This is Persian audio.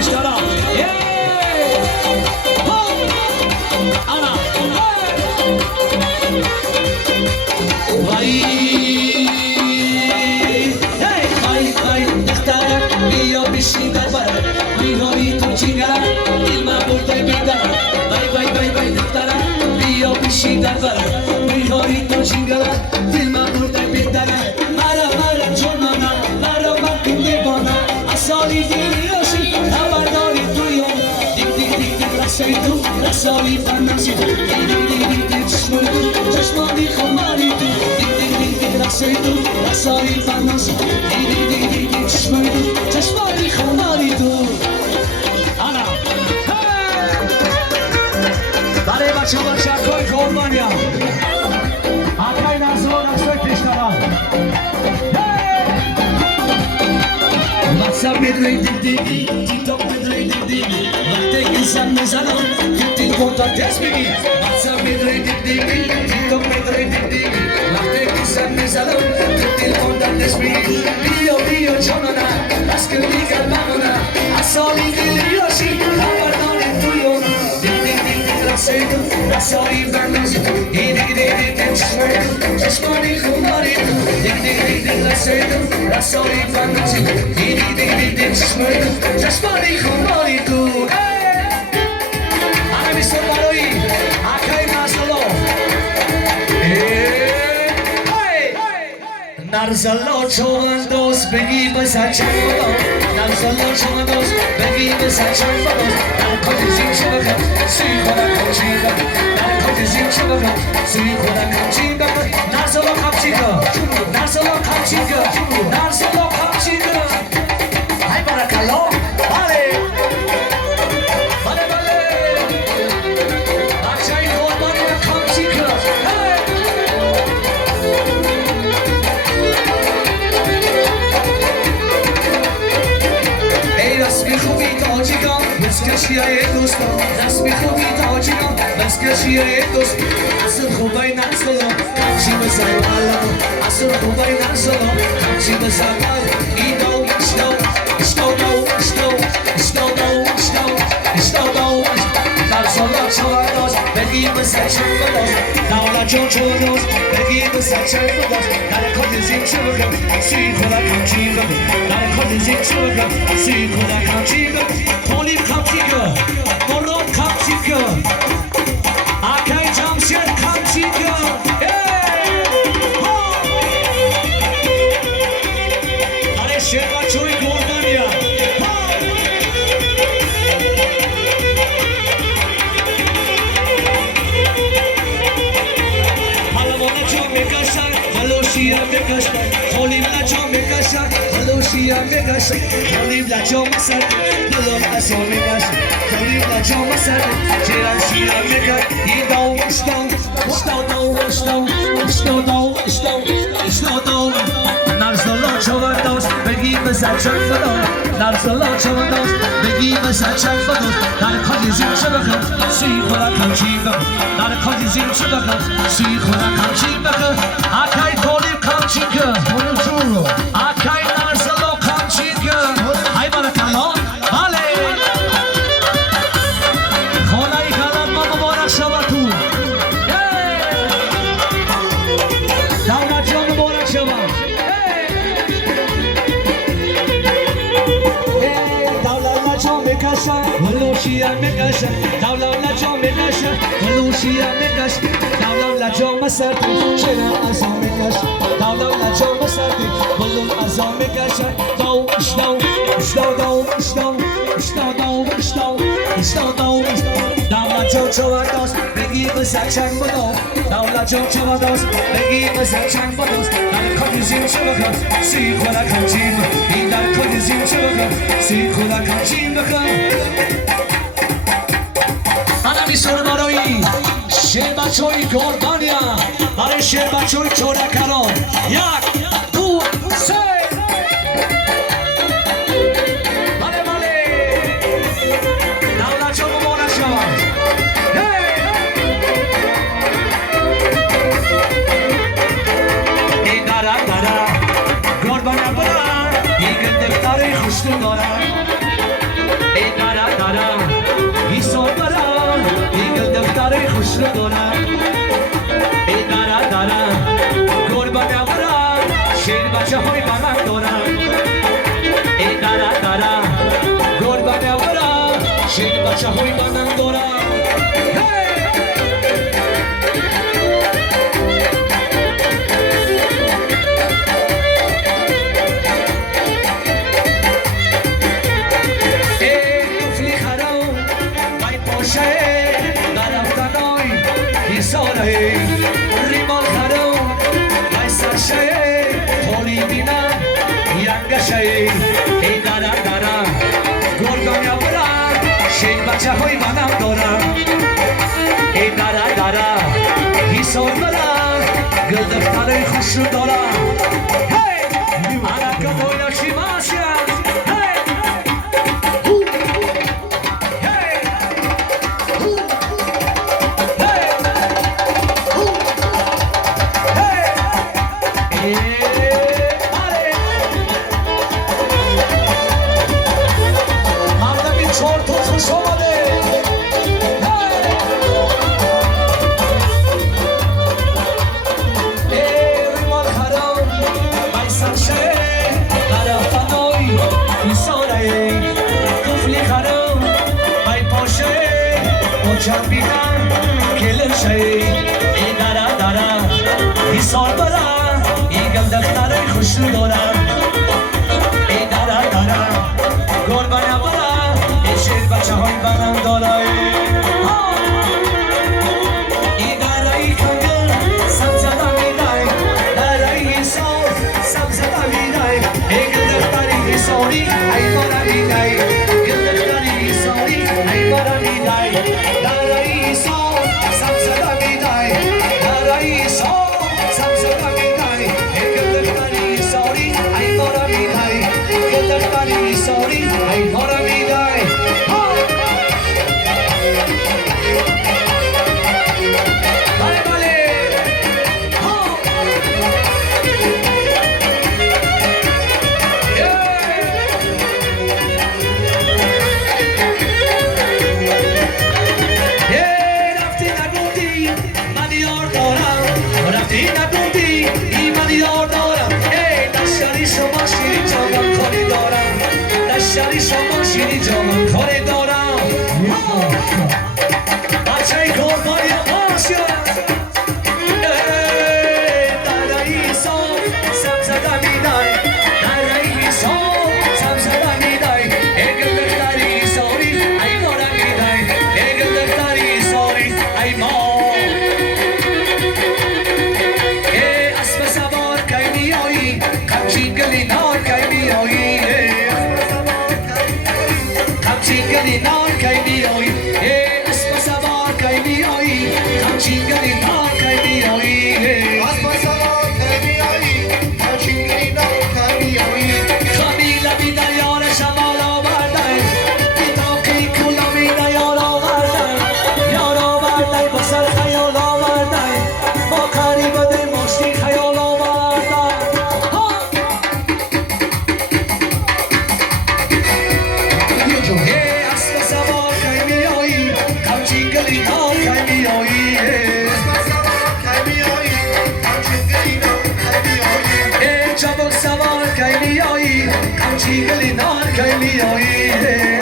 دارم انا وای وای دخترک بیا بشین ببر میهاری تو جیگر دل من برده بیدر وای دخترک بیا بشین ببر میهاری تو جیگر دل من برده بیدر مرا جانانا مرا مکن دیوانه اصالی دیریاشی خبرداری توی دیگ رسایی تو رسایی فناسی دیگ چشمانی خماری تو دیگ رسایی تو رسایی فناسی دیگ چشمانی خماری تو انا برای بچه ها شکای قربانیا آقای نرزوان اکسای پیشتران WhatsApp میدوی دیگی تیک تاک میدوی دیگی وقتی انسان میزنم کتی بودا دست بگی WhatsApp میدوی دیگی تیک تاک میدوی دیگی وقتی انسان میزنم کتی بودا دست بگی بیا جانانا بس که دیگر ممونه اصالی دیلیاشی خبرداری تویونا رسایی بندازی دیگ چشمانی خماری دیگ رسایی بندازی دیگ چشمانی خماری تو همه بیستر برایی حکای مسئلو نرزلا چون دوست بگی بسر چند بدم نرزلا چون دوست بگی بسر چند بدم در کج زین چه بگم سوی خودم کمچی بگم در کج زین چه بگم سوی خودم کمچی بگم نرزلا کمچی بگم نرزلا کمچی بگم نرزلا کمچی بگم های برکلا بله بچه های قربانی کمچی بگم رسمی خوبی تاجیکان مسکشی های دوستان رسمی خوبی تاجیکان مسکشی های دوست اصل خوبای نرسلم کمچی بزن علم اصل خوبای نرسلم کمچی بزن ایدو اشتو نرسلا چون دوست بگی بسر چند بداز دولا جان چون دوست بگی بسر چند بداز در کج زین چه بگم سی خدا کمچی بگم در کج زین چه بگم سی خدا کمچی بگم خولیم کمچی بگم مرون کمچی بگم آکای جمشید کمچی بگم اره شیروا چوی گردانیا Halushia Megasha, Holy Lacho Megasha, Halushia Megasha, Holy Lacho Masar, Halum Aso Megasha, Holy Lacho Masar, Chirashia Mega, Stone, Narzalo Chovandos, Begi Masachan Fado, Narzalo Chovandos, Begi Masachan Fado, Narcotis in Chabaka, see for a Kanchiba, Narcotis in Chabaka, see for a Kanchiba, Akai Holy Kanchika, Akai Narzalo Kanchika, I Barakano, Vale, Honai Kalam Mamona Shavatu, Dauna John Mona Shavan. Halushia Megasha, Daula John Megasha, Halushia Megasha, Daula John Masar, China Azam Megasha, Daula John Masar, Balloon Azam Megasha, Daula John Chavados, Begi Masachan Bados, Daula John Chavados, Begi Masachan Bados, Narcotis Chavados, see what I can see, in Narcotis Chavados, see what I can see. بیسر برای شیر بچه‌های گربانیا برای شیر بچه‌های چورکران یک دو سه بله دولت جان مبارک شود این داره گربانیا برا این دفتر خوشتون داره این تو دارم ای دارم دارم گربه نبرم شیر بچه های منم دارم ای دارم دارم گربه نبرم شیر بچه های منم دارم ریمال خرم بای سرشه تولی بینم ینگشه ای دارم دارم گردان یا برم شیر بچه های منم دارم ای دارم دارم حسار برم گل دختره خوش رو دارم حرکت های شیماشم جان بیدم کلم شی ای دارم دارم حسار برم ای گل دختره خوش رو دارم ای دارم دارم گربه نبرم ای شیر بچه های منم دارم ای داره کنگل سبزده میدای داره حسار سبزده میدای ای گل دختره حساری ای بارا میدای گل دختره حساری ای بارا میدای Sorry, I thought I would die. Bye, Bale. Yeah, rafti na gundi, mani or dora. Rafti na gundi, mani or dora. Hey, nashari shoma shiri jawan khori dora. شری شما شیری جوان کاری دارم بچه گربه یا باشه در ایسان سبزده میدای در ایسان سبزده میدای اگل دختری ساری ای مارا میدای اگل دختری ساری ای مار اسب سوار کی میایی کمچین گلی نار کی میایی Chingali non kai bioi, aspa sabar kai bioi. Chingali non kai bioi, aspa sabar kai bioi. Chingali non kai bioi. Khamila vida yar shamala bardai, pitaki kula vida yara bardai, basar khayala bardai, makari bade moshti khayala bardai. Chingali non kai bioi.